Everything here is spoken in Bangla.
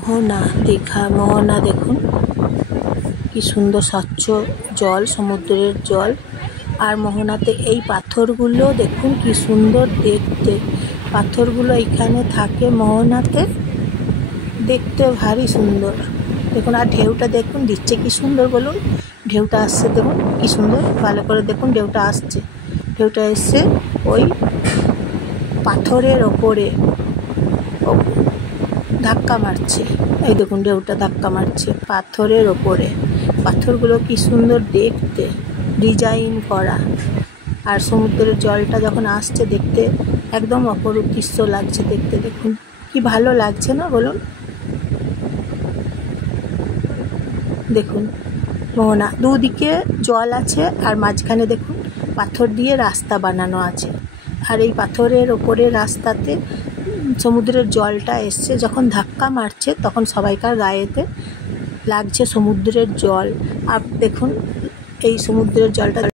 মোহনা দীঘা মোহনা দেখুন কি সুন্দর স্বচ্ছ জল, সমুদ্রের জল। আর মোহনাতে এই পাথরগুলো দেখুন কি সুন্দর দেখতে। পাথরগুলো এখানে থাকে মোহনাতে, দেখতে ভারী সুন্দর দেখুন। আর ঢেউটা দেখুন দিচ্ছে কি সুন্দর, বলুন। ঢেউটা আসছে দেখুন কি সুন্দর, ভালো করে দেখুন। ঢেউটা আসছে, ঢেউটা এসছে ওই পাথরের ওপরে ধাক্কা মারছে। এই দেখুন ঢেউটা ধাক্কা মারছে পাথরের ওপরে। পাথরগুলো কি সুন্দর দেখতে, ডিজাইন করা। আর সমুদ্রের জলটা যখন আসছে দেখতে একদম অপরূপ দৃশ্য লাগছে দেখতে। দেখুন কি ভালো লাগছে না, বলুন। দেখুন মোহনা, দুদিকে জল আছে আর মাঝখানে দেখুন পাথর দিয়ে রাস্তা বানানো আছে। আর এই পাথরের ওপরে রাস্তাতে সমুদ্রের জলটা এসছে, যখন ধাক্কা মারছে তখন সবাইকার গায়েতে লাগছে সমুদ্রের জল। আর দেখুন এই সমুদ্রের জলটা